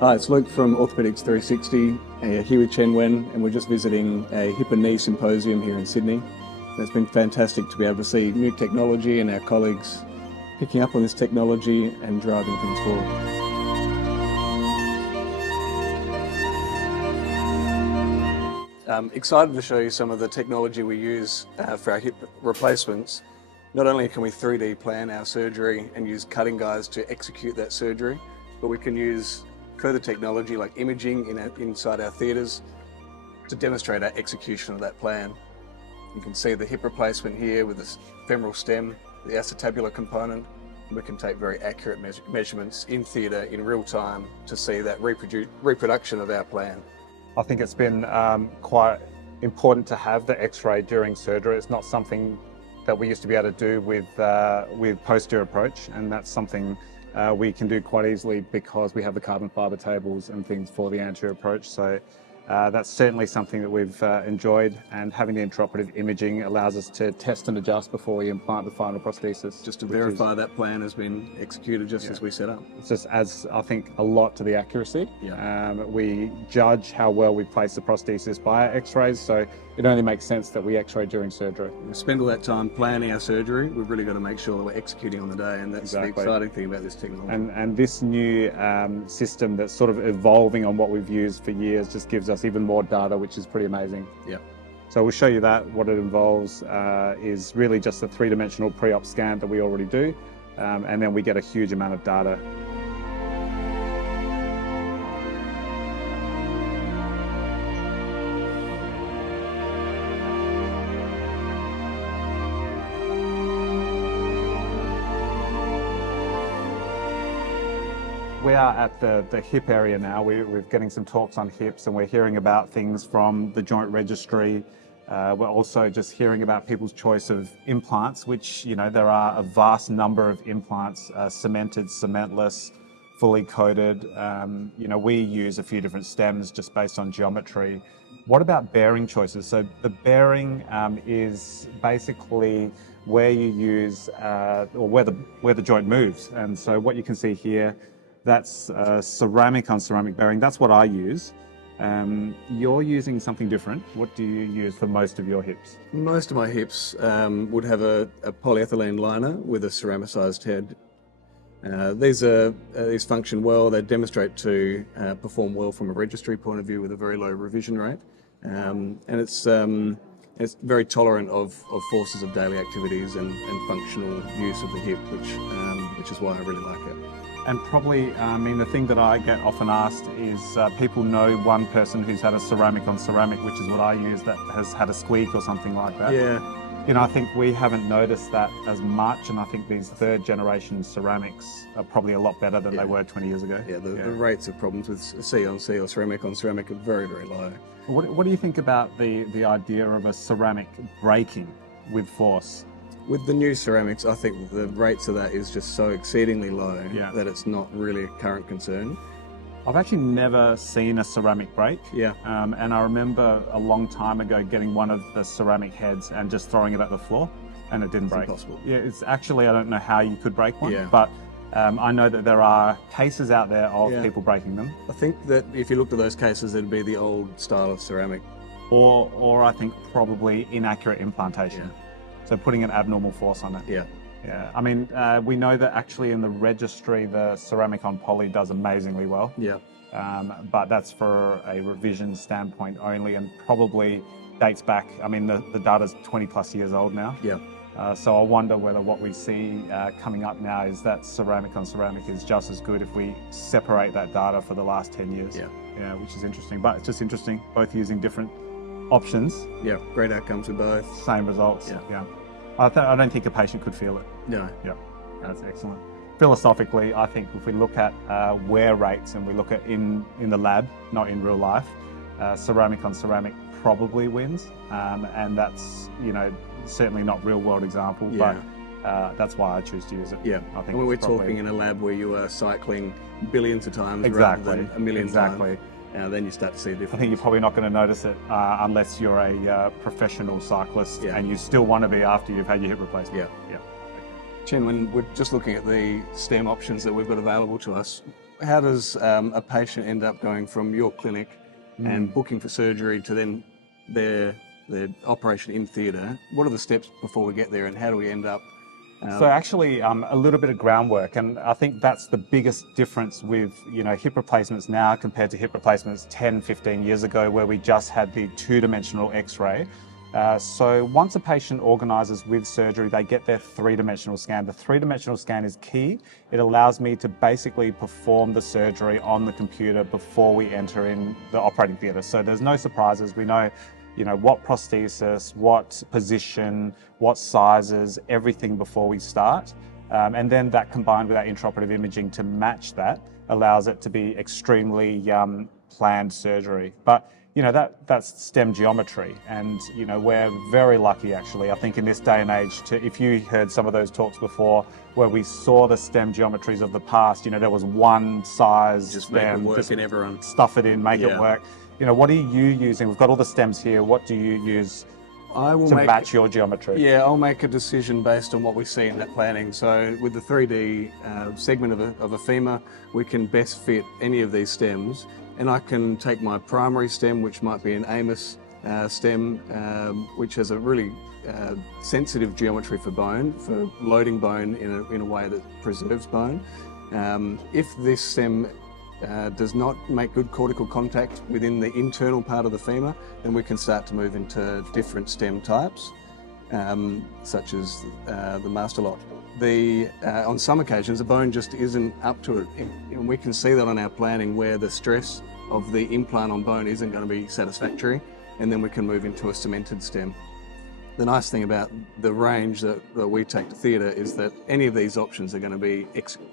Hi, it's Luke from Orthopaedics 360, here with Chien-Wen, and we're just visiting a hip and knee symposium here in Sydney. And it's been fantastic to be able to see new technology and our colleagues picking up on this technology and driving things forward. I'm excited to show you some of the technology we use for our hip replacements. Not only can we 3D plan our surgery and use cutting guides to execute that surgery, but we can use further technology like imaging inside our theatres to demonstrate our execution of that plan. You can see the hip replacement here with the femoral stem, the acetabular component. We can take very accurate measurements in theatre in real time to see that reproduction of our plan. I think it's been quite important to have the X-ray during surgery. It's not something that we used to be able to do with posterior approach, and that's something we can do quite easily because we have the carbon fibre tables and things for the anterior approach. So that's certainly something that we've enjoyed, and having the intraoperative imaging allows us to test and adjust before we implant the final prosthesis. Just to verify that plan has been executed just as we set up. It just adds, I think, a lot to the accuracy. Yeah. We judge how well we place the prosthesis by our X-rays, so it only makes sense that we X-ray during surgery. We spend all that time planning our surgery. We've really got to make sure that we're executing on the day, and that's the exciting thing about this technology. And this new system that's sort of evolving on what we've used for years just gives us even more data, which is pretty amazing. Yeah. So we'll show you that. What it involves is really just a three-dimensional pre-op scan that we already do, and then we get a huge amount of data. We are at the hip area now. We're getting some talks on hips, and we're hearing about things from the joint registry. We're also just hearing about people's choice of implants, which, you know, there are a vast number of implants, cemented, cementless, fully coated. You know, we use a few different stems just based on geometry. What about bearing choices? So the bearing is basically where you use, or where the joint moves. And so what you can see here, that's ceramic on ceramic bearing. That's what I use. You're using something different. What do you use for most of your hips? Most of my hips would have a polyethylene liner with a ceramicized head. These function well. They demonstrate to perform well from a registry point of view with a very low revision rate, and it's very tolerant of forces of daily activities and functional use of the hip, which is why I really like it. And probably, I mean, the thing that I get often asked is people know one person who's had a ceramic on ceramic, which is what I use, that has had a squeak or something like that. Yeah. You know, I think we haven't noticed that as much, and I think these third generation ceramics are probably a lot better than they were 20 years ago. Yeah, the rates of problems with C on C or ceramic on ceramic are very, very low. What do you think about the idea of a ceramic breaking with force? With the new ceramics, I think the rates of that is just so exceedingly low that it's not really a current concern. I've actually never seen a ceramic break. Yeah. And I remember a long time ago getting one of the ceramic heads and just throwing it at the floor, and it didn't break. Impossible. Yeah, it's actually, I don't know how you could break one, Yeah. but I know that there are cases out there of people breaking them. I think that if you looked at those cases, it'd be the old style of ceramic. Or I think probably inaccurate implantation. Yeah. So putting an abnormal force on it. Yeah. Yeah. I mean, we know that actually in the registry, the ceramic on poly does amazingly well. Yeah. But that's for a revision standpoint only, and probably dates back. I mean, the data's 20 plus years old now. Yeah. So I wonder whether what we see coming up now is that ceramic on ceramic is just as good if we separate that data for the last 10 years. Yeah. Yeah, which is interesting. But it's just interesting, both using different options. Yeah, great outcomes with both. Same results. Yeah. I don't think a patient could feel it. No. Yeah, that's excellent. Philosophically, I think if we look at wear rates and we look at in the lab, not in real life, ceramic on ceramic probably wins, and that's, you know, certainly not real world example, but that's why I choose to use it. Yeah, I think when we're talking in a lab where you are cycling billions of times rather than a million times. Then you start to see a difference. I think you're probably not going to notice it unless you're a professional cyclist and you still want to be after you've had your hip replacement. Yeah. Chien, when we're just looking at the stem options that we've got available to us, how does a patient end up going from your clinic and booking for surgery to then their operation in theatre? What are the steps before we get there, and how do we end up? So actually, a little bit of groundwork, and I think that's the biggest difference with hip replacements now compared to hip replacements 10, 15 years ago, where we just had the two-dimensional X-ray. So once a patient organises with surgery, they get their three-dimensional scan. The three-dimensional scan is key. It allows me to basically perform the surgery on the computer before we enter in the operating theatre. So there's no surprises. We know what prosthesis, what position, what sizes, everything before we start. And then that combined with our intraoperative imaging to match that allows it to be extremely planned surgery. But that's stem geometry, and we're very lucky actually. I think in this day and age, if you heard some of those talks before where we saw the stem geometries of the past, there was one size, just make it work in everyone. Stuff it in, make it work. What are you using? We've got all the stems here. What do you use to match your geometry? Yeah, I'll make a decision based on what we see in that planning. So with the 3D segment of a femur, we can best fit any of these stems, and I can take my primary stem, which might be an Amos stem, which has a really sensitive geometry for bone, for loading bone in a way that preserves bone. If this stem does not make good cortical contact within the internal part of the femur, then we can start to move into different stem types, such as the master lock. On some occasions, the bone just isn't up to it, and we can see that on our planning where the stress of the implant on bone isn't going to be satisfactory, and then we can move into a cemented stem. The nice thing about the range that we take to theatre is that any of these options are going to be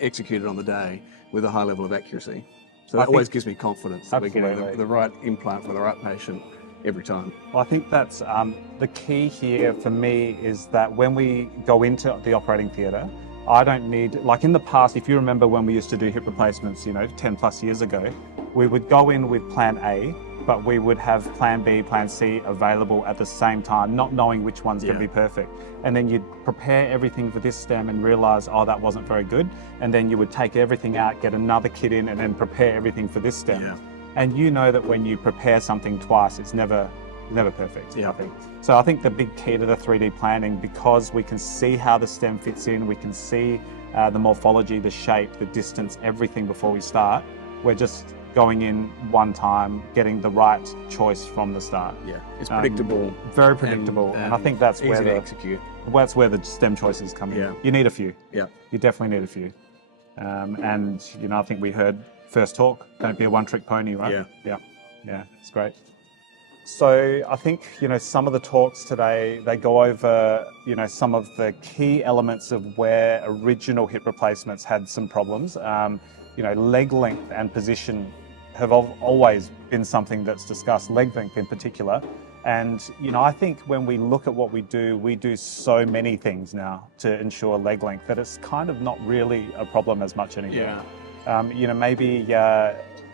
executed on the day with a high level of accuracy. So that always gives me confidence that we're getting the right implant for the right patient every time. Well, I think that's the key here for me, is that when we go into the operating theatre, I don't need, like in the past, if you remember when we used to do hip replacements, 10 plus years ago, we would go in with plan A, but we would have plan B, plan C available at the same time, not knowing which one's going to be perfect. And then you'd prepare everything for this stem and realise, oh, that wasn't very good. And then you would take everything out, get another kit in, and then prepare everything for this stem. Yeah. And that when you prepare something twice, it's never perfect. Yeah. I think. So I think the big key to the 3D planning, because we can see how the stem fits in, we can see the morphology, the shape, the distance, everything before we start. We're just going in one time, getting the right choice from the start. Yeah, it's predictable. Very predictable. And I think that's easy to execute. That's where the stem choices come in. Yeah. You need a few. Yeah. You definitely need a few. And I think we heard first talk, don't be a one-trick pony, right? Yeah, it's great. So I think, some of the talks today, they go over, some of the key elements of where original hip replacements had some problems. Leg length and position have always been something that's discussed, leg length in particular. And, I think when we look at what we do so many things now to ensure leg length that it's kind of not really a problem as much anymore. Yeah. Maybe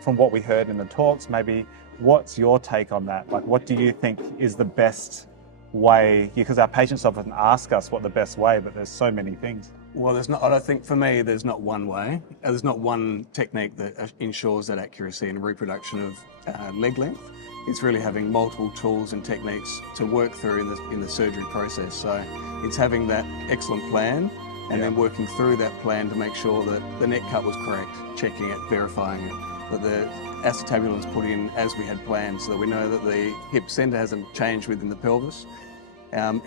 from what we heard in the talks, maybe what's your take on that? Like, what do you think is the best way? Because our patients often ask us what the best way, but there's so many things. Well, I don't think for me, there's not one way. There's not one technique that ensures that accuracy and reproduction of leg length. It's really having multiple tools and techniques to work through in the surgery process. So it's having that excellent plan and then working through that plan to make sure that the neck cut was correct, checking it, verifying it, that the acetabulum is put in as we had planned, so that we know that the hip center hasn't changed within the pelvis.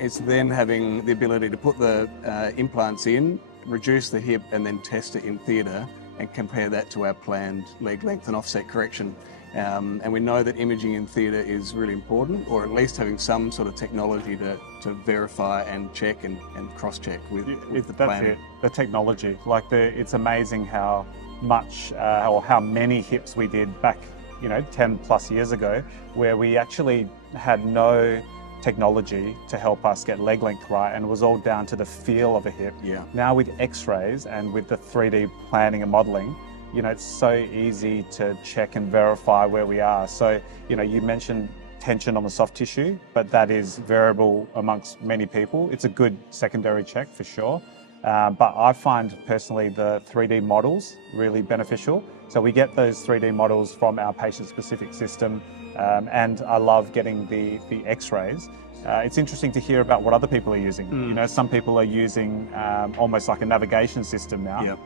It's then having the ability to put the implants in, reduce the hip, and then test it in theatre and compare that to our planned leg length and offset correction. And we know that imaging in theatre is really important, or at least having some sort of technology to verify and check and cross-check with the planning. That's it, the technology. It's amazing how much or how many hips we did back 10 plus years ago, where we actually had no technology to help us get leg length right, and it was all down to the feel of a hip. Yeah. Now with x-rays and with the 3D planning and modelling, it's so easy to check and verify where we are. So, you mentioned tension on the soft tissue, but that is variable amongst many people. It's a good secondary check for sure. But I find personally the 3D models really beneficial. So we get those 3D models from our patient-specific system, and I love getting the X-rays. It's interesting to hear about what other people are using. You know, some people are using almost like a navigation system now. Yep.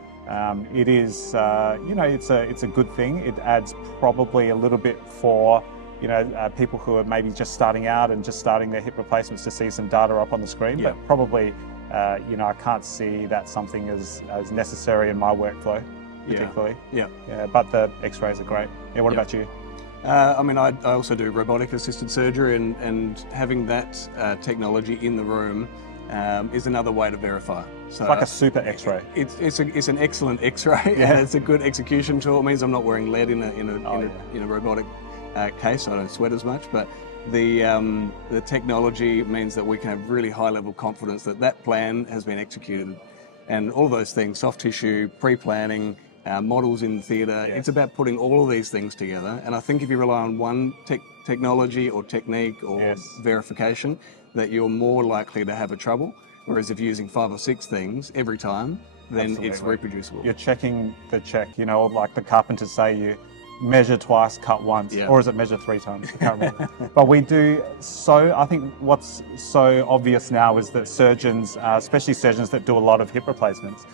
It is, you know, it's a good thing. It adds probably a little bit for, you know, people who are maybe just starting out and just starting their hip replacements to see some data up on the screen. Yep. But probably, you know, I can't see that something as necessary in my workflow, particularly. Yeah. Yeah. But the X-rays are great. Yeah. What about you? I mean, I also do robotic-assisted surgery, and having that technology in the room is another way to verify. So It's like a super X-ray. It's an excellent X-ray, and it's a good execution tool. It means I'm not wearing lead in a robotic case. I don't sweat as much, but the technology means that we can have really high-level confidence that that plan has been executed, and all those things: soft tissue, pre-planning. Models in the theatre. Yes. It's about putting all of these things together. And I think if you rely on one technology or technique or verification, that you're more likely to have a trouble. Whereas if you're using 5 or 6 things every time, then Absolutely. it's reproducible. You're checking the check, you know, like the carpenters say, you measure twice, cut once, or is it measure 3 times? I can't remember. But we do I think what's so obvious now is that surgeons, especially surgeons that do a lot of hip replacements,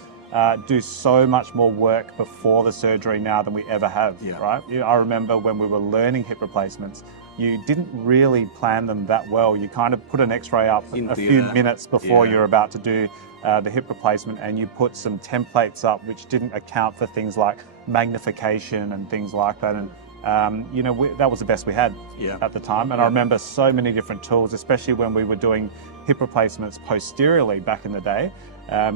do so much more work before the surgery now than we ever have, right? I remember when we were learning hip replacements, you didn't really plan them that well. You kind of put an X-ray up a few minutes before you're about to do the hip replacement, and you put some templates up which didn't account for things like magnification and things like that. And you know, that was the best we had at the time. And I remember so many different tools, especially when we were doing hip replacements posteriorly back in the day,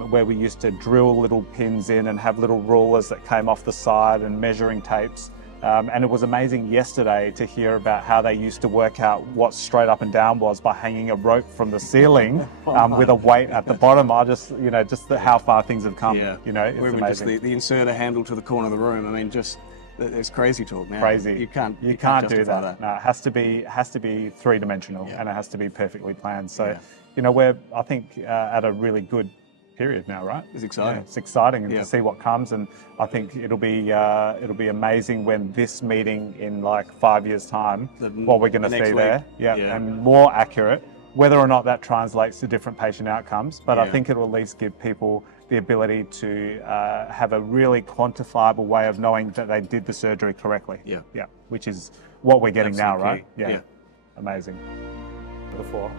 where we used to drill little pins in and have little rulers that came off the side and measuring tapes. And it was amazing yesterday to hear about how they used to work out what straight up and down was by hanging a rope from the ceiling with a weight at the bottom. I just, you know, how far things have come. You know, it's amazing. amazing. Just the inserter handle to the corner of the room. I mean, just it's crazy talk now. Crazy. You can't do that. No, it has to be three-dimensional, and it has to be perfectly planned. So, you know, we're, I think, at a really good period now, right? It's exciting. Yeah, it's exciting to see what comes, and I think it'll be amazing when this meeting in like 5 years' time, what we're going to see there, and more accurate. Whether or not that translates to different patient outcomes, but I think it will at least give people the ability to have a really quantifiable way of knowing that they did the surgery correctly. Which is what we're getting now, right? Yeah. Amazing. Before.